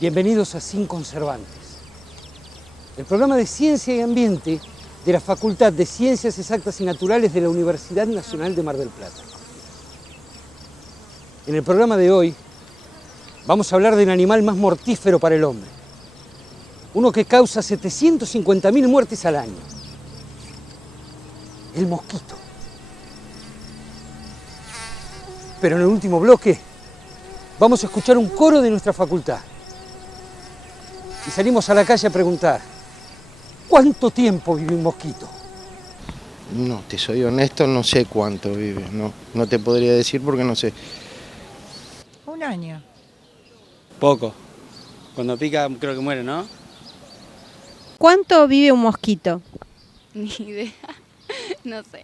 Bienvenidos a Sin Conservantes, el programa de Ciencia y Ambiente de la Facultad de Ciencias Exactas y Naturales de la Universidad Nacional de Mar del Plata. En el programa de hoy vamos a hablar del animal más mortífero para el hombre, uno que causa 750.000 muertes al año, el mosquito. Pero en el último bloque vamos a escuchar un coro de nuestra facultad. Y salimos a la calle a preguntar, ¿cuánto tiempo vive un mosquito? No, te soy honesto, no sé cuánto vive, no te podría decir porque no sé. Un año. Poco. Cuando pica creo que muere, ¿no? ¿Cuánto vive un mosquito? Ni idea, no sé.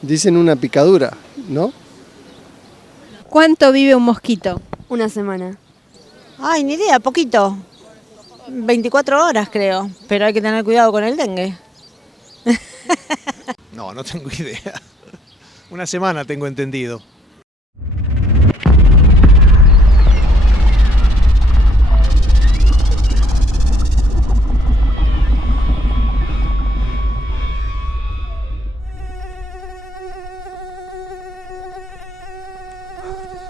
Dicen una picadura, ¿no? ¿Cuánto vive un mosquito? Una semana. Ay, ni idea, poquito. 24 horas creo, pero hay que tener cuidado con el dengue. No tengo idea. Una semana tengo entendido.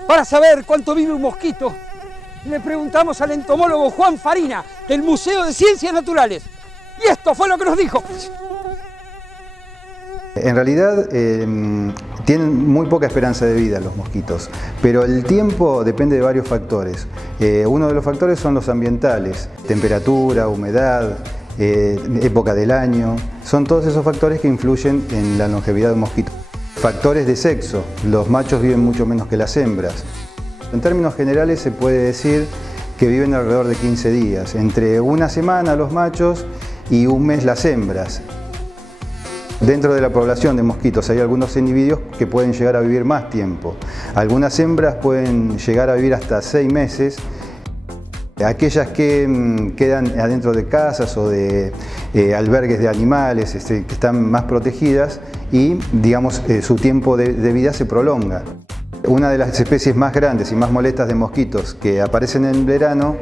Para saber cuánto vive un mosquito, le preguntamos al entomólogo Juan Farina, del Museo de Ciencias Naturales. Y esto fue lo que nos dijo. En realidad tienen muy poca esperanza de vida los mosquitos, pero el tiempo depende de varios factores. Uno de los factores son los ambientales, temperatura, humedad, época del año. Son todos esos factores que influyen en la longevidad de un mosquito. Factores de sexo, los machos viven mucho menos que las hembras. En términos generales se puede decir que viven alrededor de 15 días, entre una semana los machos y un mes las hembras. Dentro de la población de mosquitos hay algunos individuos que pueden llegar a vivir más tiempo. Algunas hembras pueden llegar a vivir hasta 6 meses. Aquellas que quedan adentro de casas o de albergues de animales que están más protegidas y, digamos, su tiempo de vida se prolonga. Una de las especies más grandes y más molestas de mosquitos que aparecen en verano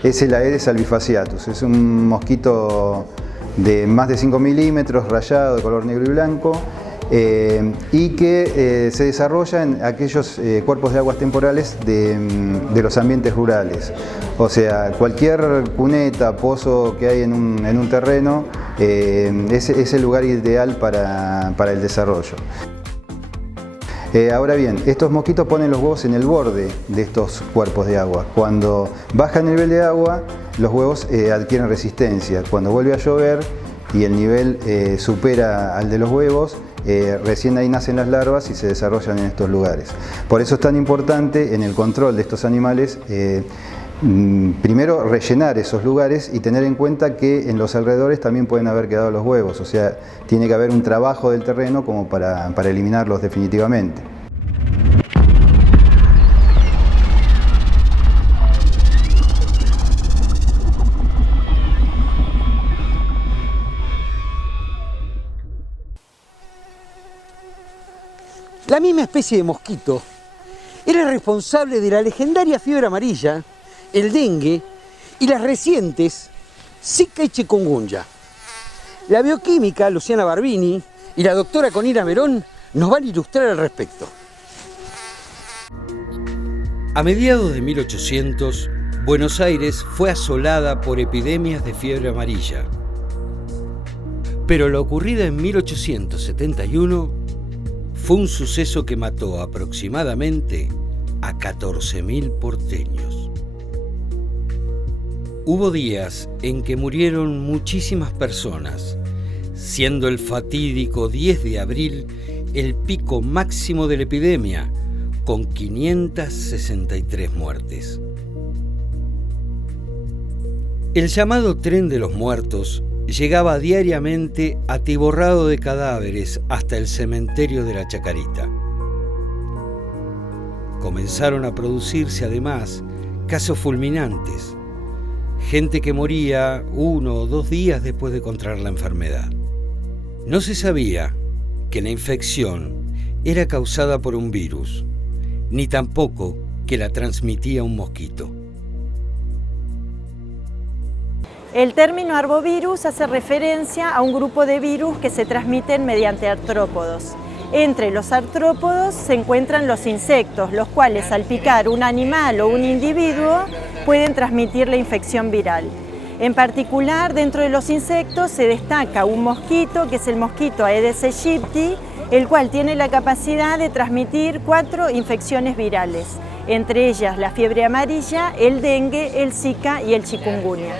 es el Aedes albifasciatus. Es un mosquito de más de 5 milímetros, rayado, de color negro y blanco, y que se desarrolla en aquellos cuerpos de aguas temporales de los ambientes rurales. O sea, cualquier cuneta, pozo que hay en un terreno es el lugar ideal para el desarrollo. Ahora bien, estos mosquitos ponen los huevos en el borde de estos cuerpos de agua. Cuando baja el nivel de agua, los huevos adquieren resistencia. Cuando vuelve a llover y el nivel supera al de los huevos, recién ahí nacen las larvas y se desarrollan en estos lugares. Por eso es tan importante en el control de estos animales, primero rellenar esos lugares y tener en cuenta que en los alrededores también pueden haber quedado los huevos. O sea, tiene que haber un trabajo del terreno como para eliminarlos definitivamente. La misma especie de mosquito era responsable de la legendaria fiebre amarilla, el dengue y las recientes Zika y chikungunya. La bioquímica Luciana Barbini y la doctora Conira Merón nos van a ilustrar al respecto. A mediados de 1800, Buenos Aires fue asolada por epidemias de fiebre amarilla. Pero la ocurrida en 1871 fue un suceso que mató aproximadamente a 14.000 porteños. Hubo días en que murieron muchísimas personas, siendo el fatídico 10 de abril el pico máximo de la epidemia, con 563 muertes. El llamado Tren de los Muertos llegaba diariamente atiborrado de cadáveres hasta el cementerio de la Chacarita. Comenzaron a producirse además casos fulminantes, gente que moría 1 o 2 días después de contraer la enfermedad. No se sabía que la infección era causada por un virus, ni tampoco que la transmitía un mosquito. El término arbovirus hace referencia a un grupo de virus que se transmiten mediante artrópodos. Entre los artrópodos se encuentran los insectos, los cuales al picar un animal o un individuo pueden transmitir la infección viral. En particular, dentro de los insectos se destaca un mosquito, que es el mosquito Aedes aegypti, el cual tiene la capacidad de transmitir 4 infecciones virales, entre ellas la fiebre amarilla, el dengue, el zika y el chikungunya.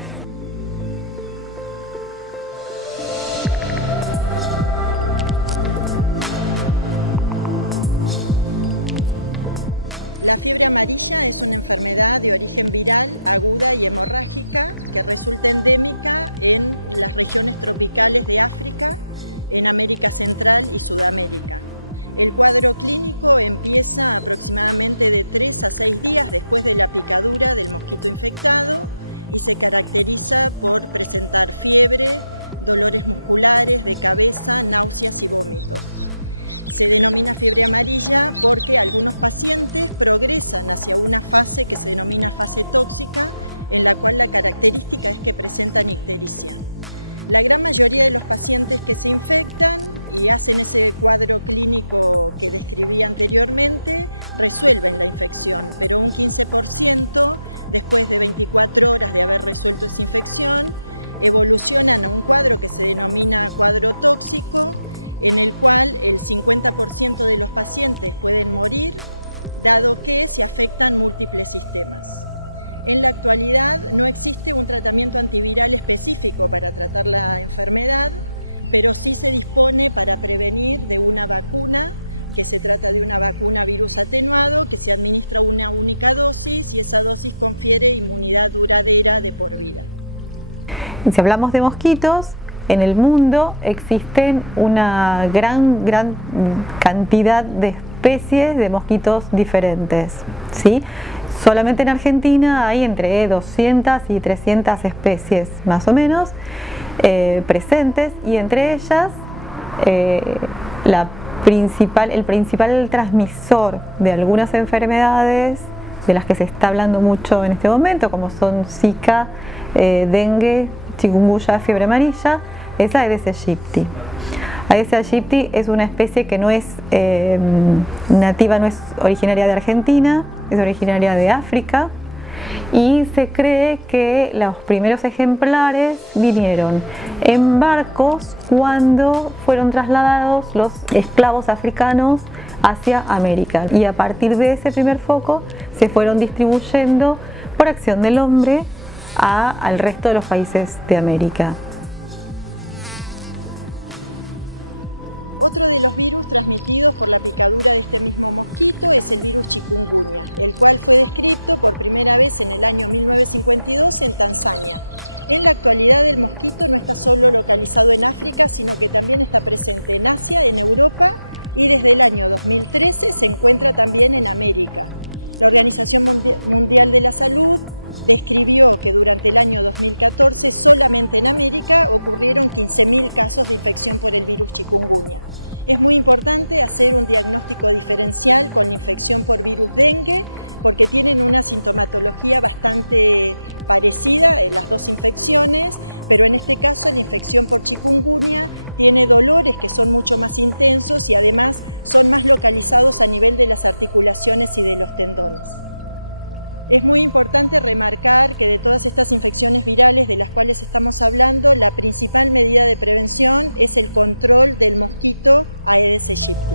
La fiebre amarilla es una enfermedad de origen viral, aguda y hemorrágica que resulta endémica en las regiones tropicales de África, en América Central y Sudamérica. El cuadro clínico empieza aproximadamente de 3 a 6 días después de la picadura del mosquito infectado y se caracteriza por presentar fiebre, dolores musculares, de cabeza, náuseas y vómitos. Se denomina fiebre amarilla porque algunos pacientes progresan hacia una fase que se denomina fase tóxica, en la cual la característica es que presentan ictericia. La gran mayoría de los pacientes que se infectan y hacen ese cuadro clínico que describí anteriormente, resuelven la infección, pero un 15%, después de 24 horas de haber resuelto esa infección, evolucionan a un cuadro que se denomina cuadro tóxico, en el cual el 50% de los pacientes pueden morir, dado que se afectan múltiples sistemas. En la actualidad no existe un tratamiento antiviral específico para tratar la enfermedad, pero sí se dispone para prevenir de una vacuna, que se trata de una vacuna virus atenuado, que se administra una única dosis y esa dosis confiere inmunidad duradera de por vida. Si hablamos de mosquitos, en el mundo existen una gran cantidad de especies de mosquitos diferentes, ¿sí? Solamente en Argentina hay entre 200 y 300 especies más o menos presentes, y entre ellas el principal transmisor de algunas enfermedades de las que se está hablando mucho en este momento, como son Zika, dengue, chikungunya, fiebre amarilla, es Aedes aegypti. Aedes aegypti es una especie que no es nativa, no es originaria de Argentina, es originaria de África, y se cree que los primeros ejemplares vinieron en barcos cuando fueron trasladados los esclavos africanos hacia América, y a partir de ese primer foco se fueron distribuyendo por acción del hombre al resto de los países de América. Otro de los virus transmitidos por la picadura de este mismo mosquito es el virus chikungunya, el cual fue descrito por primera vez en el año 1952 en Tanzania. En la actualidad el mosquito no está solo localizado en África, sino que también está presente en Asia, en Europa, y desde el año 2013 se encuentra también en América. La Organización Mundial de la Salud describió que durante el año 2014 solamente en América ocurrieron 15.000 casos de infección por el virus chikungunya. Es muy importante hacer un diagnóstico diferencial con la infección por virus dengue, porque tienen una sintomatología bastante parecida en las dos infecciones, pero en este caso la infección por chikungunya tiene dolores que son mucho más intensos y además son más localizados a nivel de las articulaciones y de los tendones. Es muy importante remarcar que de todas estas infecciones virales de las cuales estamos hablando, la principal medida de prevención es el control del mosquito Aedes aegypti.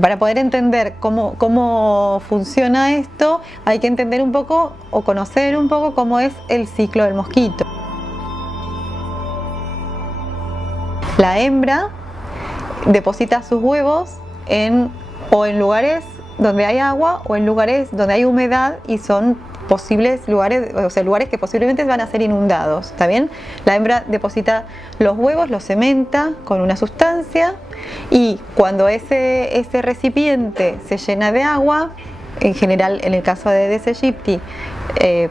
Para poder entender cómo funciona esto, hay que entender un poco o conocer un poco cómo es el ciclo del mosquito. La hembra deposita sus huevos en lugares donde hay agua o en lugares donde hay humedad y son posibles lugares, o sea, lugares que posiblemente van a ser inundados, ¿está bien? La hembra deposita los huevos, los cementa con una sustancia, y cuando ese recipiente se llena de agua, en general en el caso de Aedes aegypti,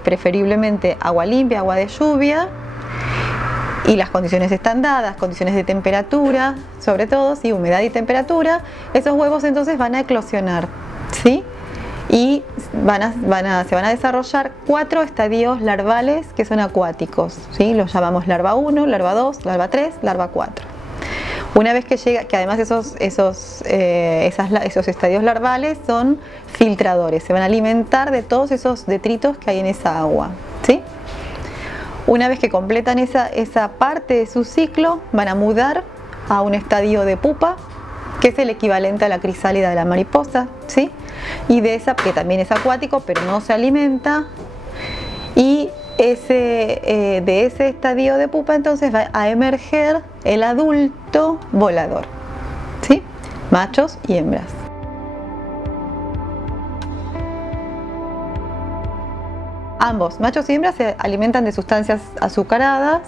preferiblemente agua limpia, agua de lluvia, y las condiciones están dadas, condiciones de temperatura, sobre todo, ¿sí? Humedad y temperatura, esos huevos entonces van a eclosionar, ¿sí? Y se van a desarrollar 4 estadios larvales que son acuáticos, ¿sí? Los llamamos larva 1, larva 2, larva 3, larva 4. Una vez que llega, que además esos estadios larvales son filtradores, se van a alimentar de todos esos detritos que hay en esa agua, ¿sí? Una vez que completan esa parte de su ciclo, van a mudar a un estadio de pupa, que es el equivalente a la crisálida de la mariposa, ¿sí? Y que también es acuático, pero no se alimenta. Y de ese estadio de pupa entonces va a emerger el adulto volador, ¿sí? Machos y hembras. Ambos, machos y hembras, se alimentan de sustancias azucaradas,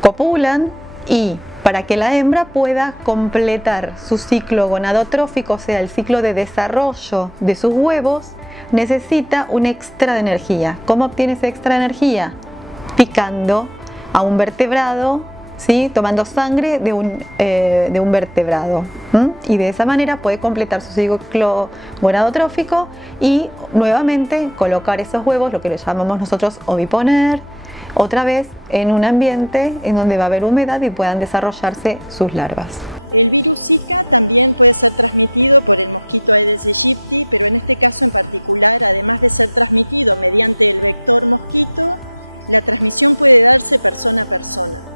copulan y para que la hembra pueda completar su ciclo gonadotrófico, o sea, el ciclo de desarrollo de sus huevos, necesita un extra de energía. ¿Cómo obtiene esa extra energía? Picando a un vertebrado, ¿sí? Tomando sangre de un vertebrado. Y de esa manera puede completar su ciclo gonadotrófico y nuevamente colocar esos huevos, lo que le llamamos nosotros oviponer, otra vez en un ambiente en donde va a haber humedad y puedan desarrollarse sus larvas. El virus Zika también puede ser transmitido por el mosquito Aedes aegypti, pero en este caso en particular, además de ser transmitido mediante el vector mosquito, la transmisión puede darse persona a persona.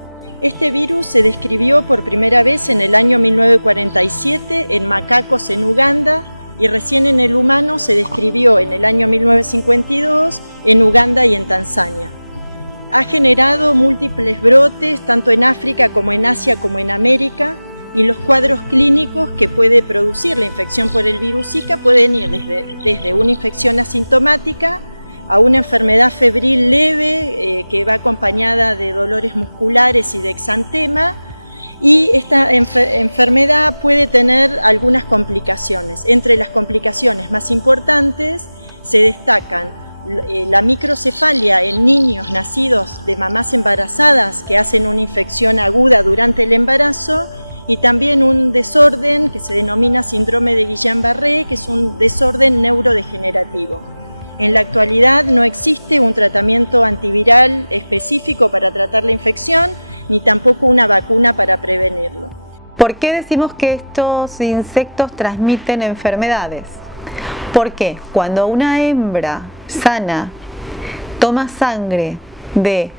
Este virus se describió por primera vez en el año 1947 en macacos en Uganda y recién en el humano se describió en el año 1952 en Uganda y en Tanzania. Ha generado múltiples brotes tanto en África como en Asia como en América, y los cuadros clínicos que puede producir la infección por el virus Zika pueden ir desde una infección asintomática a una enfermedad febril leve que va acompañada de dolores musculares y de exantema, y esta enfermedad puede tener algunas complicaciones. Entre las complicaciones más importantes se destacan la microcefalia en niños nacidos de mamás embarazadas que hacen una infección aguda durante el embarazo, y también un desorden que se denomina síndrome de Guillain-Barré, que es un desorden neurodegenerativo. En la actualidad no existe un tratamiento antiviral específico para tratar la infección, ni tampoco una vacuna para prevenirlo. ¿Por qué decimos que estos insectos transmiten enfermedades? Porque cuando una hembra sana toma sangre de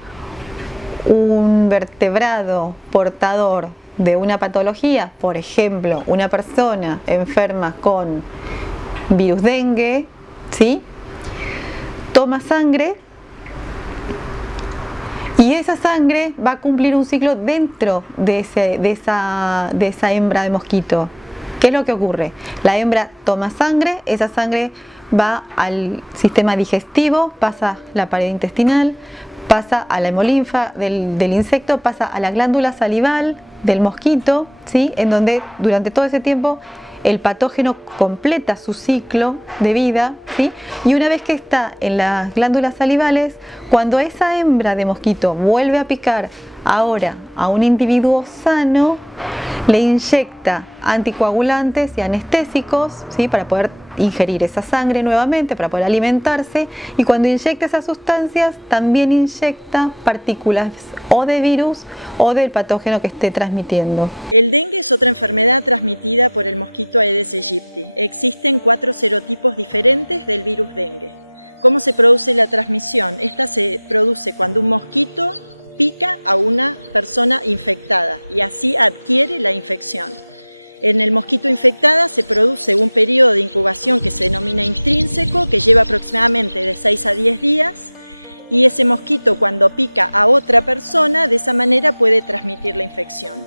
un vertebrado portador de una patología, por ejemplo, una persona enferma con virus dengue, ¿sí? Toma sangre y esa sangre va a cumplir un ciclo dentro de esa hembra de mosquito. ¿Qué es lo que ocurre? La hembra toma sangre, esa sangre va al sistema digestivo, pasa la pared intestinal, pasa a la hemolinfa del insecto, pasa a la glándula salival del mosquito, ¿sí? En donde durante todo ese tiempo el patógeno completa su ciclo de vida, ¿sí? Y una vez que está en las glándulas salivales, cuando esa hembra de mosquito vuelve a picar ahora a un individuo sano, le inyecta anticoagulantes y anestésicos, ¿sí? Para poder ingerir esa sangre nuevamente, para poder alimentarse, y cuando inyecta esas sustancias también inyecta partículas o de virus o del patógeno que esté transmitiendo. El dengue es otra enfermedad transmitida por el mosquito Aedes aegypti. Existen 4 serotipos diferentes del virus dengue. ¿Cómo se produce la transmisión? Esta se produce cuando un mosquito pica a una persona infectada y así adquiere la infección. En el mosquito infectada se produce un periodo de incubación que se denomina intrínseco, que lleva aproximadamente de 6 a 10 días, y ese mosquito cuando pica a otra persona, de esa manera puede transmitir la infección.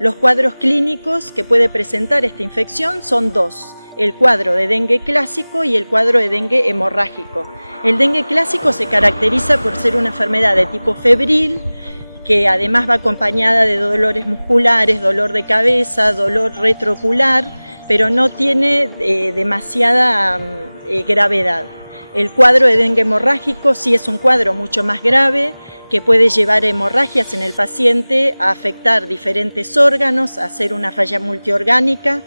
Los cuadros clínicos que puede presentar esta infección son 2, el cuadro de dengue clásico y el cuadro de dengue hemorrágico. El dengue clásico se caracteriza por ser una enfermedad de tipo febril, que además va acompañada de dolores musculares, dolor de cabeza, dolor retroocular, pero no tiene demasiada gravedad. El cuadro de dengue hemorrágico sí es un cuadro mucho más grave, que puede llevar a hemorragias en el paciente, a afectar diferentes órganos, a hacer una falla multiorgánica,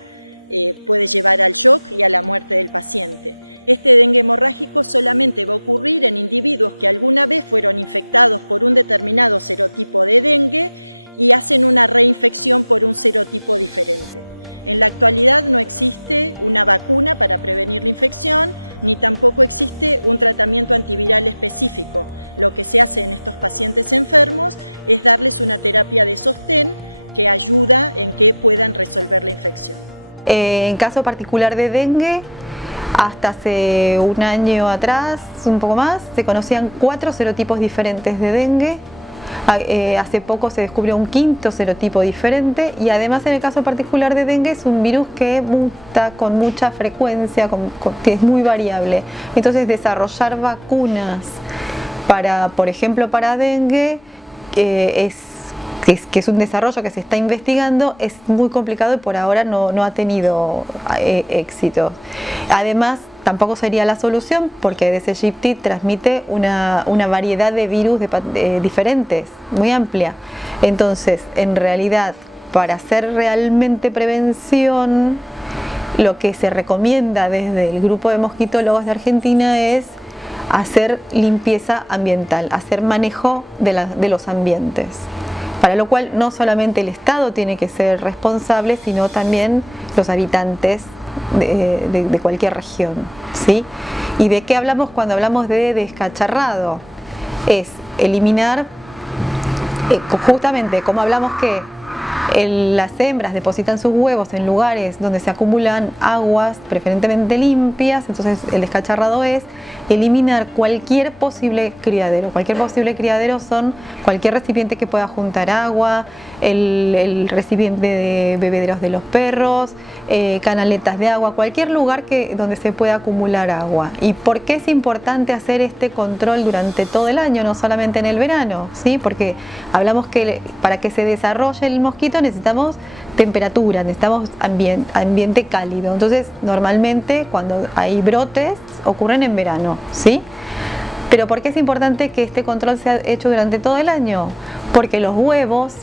puede llevar al shock y a la muerte del paciente. Este dengue hemorrágico solamente va a ocurrir en individuos que alguna vez fueron infectados por un determinado serotipo de dengue y hacen una reinfección por un serotipo diferente. En la actualidad no existe una vacuna para prevenir la infección, ni tampoco existe un tratamiento antiviral específico. Lo que se hace en estos pacientes enfermos es darles una terapia de sostén que ayuda en que puedan resolver la infección. En caso particular de dengue, hasta hace un año atrás, un poco más, se conocían 4 serotipos diferentes de dengue. Hace poco se descubrió un 5.º serotipo diferente y además en el caso particular de dengue es un virus que muta con mucha frecuencia, que es muy variable. Entonces desarrollar vacunas para, por ejemplo, para dengue, que es un desarrollo que se está investigando, es muy complicado y por ahora no ha tenido éxito. Además, tampoco sería la solución porque Aedes aegypti transmite una variedad de virus diferentes, muy amplia. Entonces, en realidad, para hacer realmente prevención, lo que se recomienda desde el grupo de mosquitólogos de Argentina es hacer limpieza ambiental, hacer manejo de los ambientes. Para lo cual no solamente el Estado tiene que ser responsable, sino también los habitantes de cualquier región, ¿sí? ¿Y de qué hablamos cuando hablamos de descacharrado? Es eliminar, justamente como hablamos que las hembras depositan sus huevos en lugares donde se acumulan aguas preferentemente limpias, entonces el descacharrado es eliminar cualquier posible criadero. Cualquier posible criadero son cualquier recipiente que pueda juntar agua, el recipiente de bebederos de los perros, canaletas de agua, cualquier lugar donde se pueda acumular agua. ¿Y por qué es importante hacer este control durante todo el año, no solamente en el verano? ¿Sí? Porque hablamos que para que se desarrolle el mosquito necesitamos temperatura, necesitamos ambiente cálido. Entonces, normalmente cuando hay brotes ocurren en verano, ¿sí? Pero ¿por qué es importante que este control sea hecho durante todo el año? Porque los huevos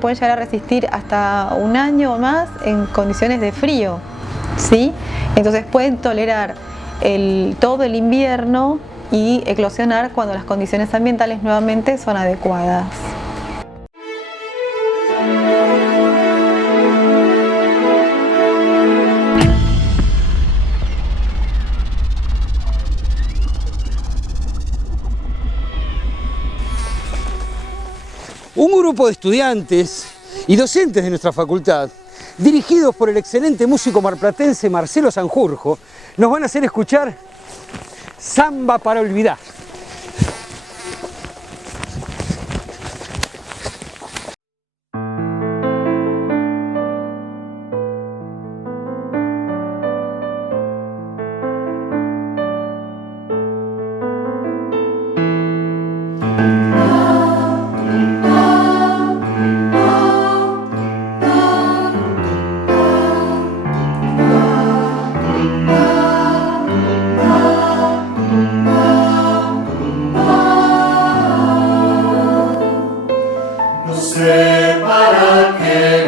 pueden llegar a resistir hasta un año o más en condiciones de frío, ¿sí? Entonces pueden tolerar todo el invierno y eclosionar cuando las condiciones ambientales nuevamente son adecuadas. Un grupo de estudiantes y docentes de nuestra facultad, dirigidos por el excelente músico marplatense Marcelo Sanjurjo, nos van a hacer escuchar Samba para olvidar. Que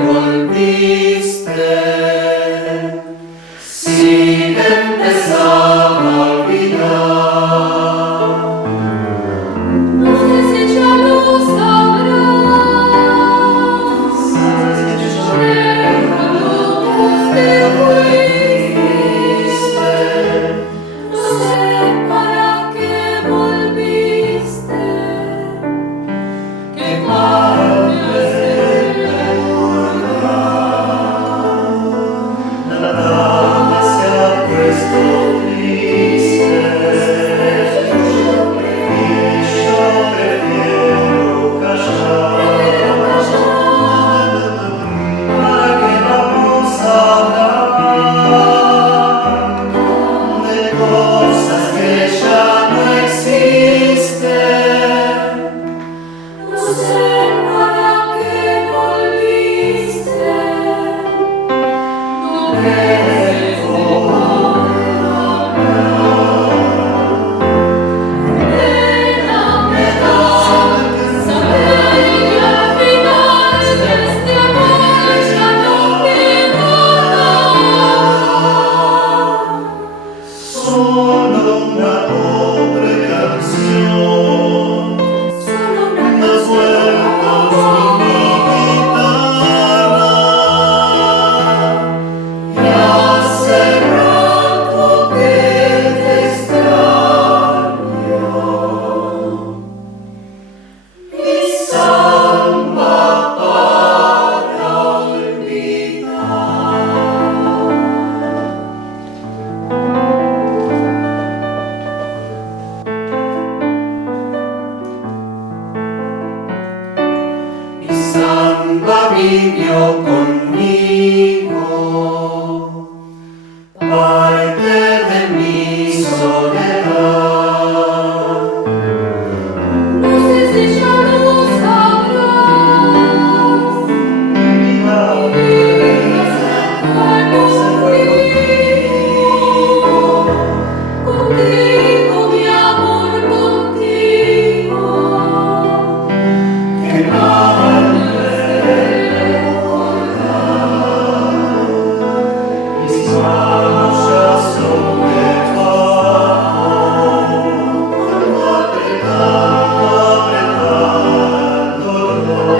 samba vivió conmigo, parte de mi soledad. No sé si ya lo sabrás, mi vida se fue contigo, contigo mi amor, contigo, que mal me recordar. Mis manos ya son de barro, apretar al dolor.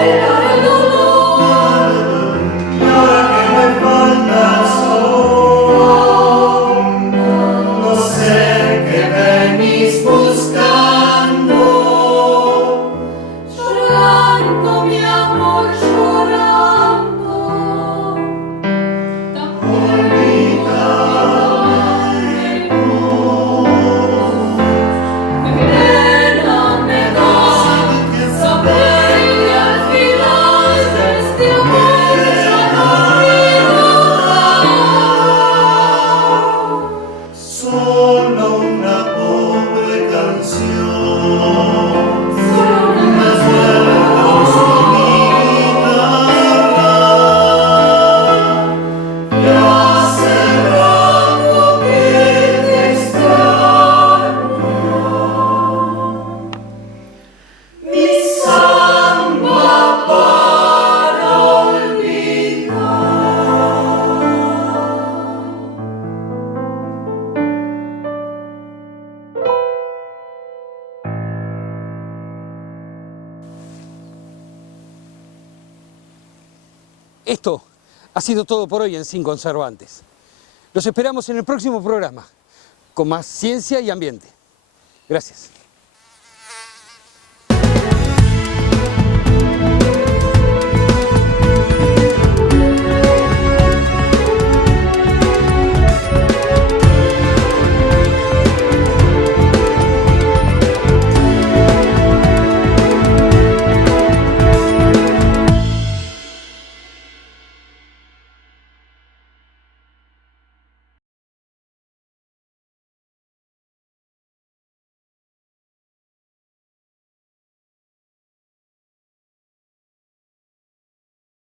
Y ahora que me falta el sol, no sé qué venís buscando. Llorando, mi amor, llorando. Olvídame vos. Qué pena me da saber que al final de este amor ya no quiero nada. Solo una pobre canción. Solo una canción. Y hace rato que te extraño. Mi samba para olvidar. Esto ha sido todo por hoy en Sin Conservantes. Los esperamos en el próximo programa, con más ciencia y ambiente. Gracias.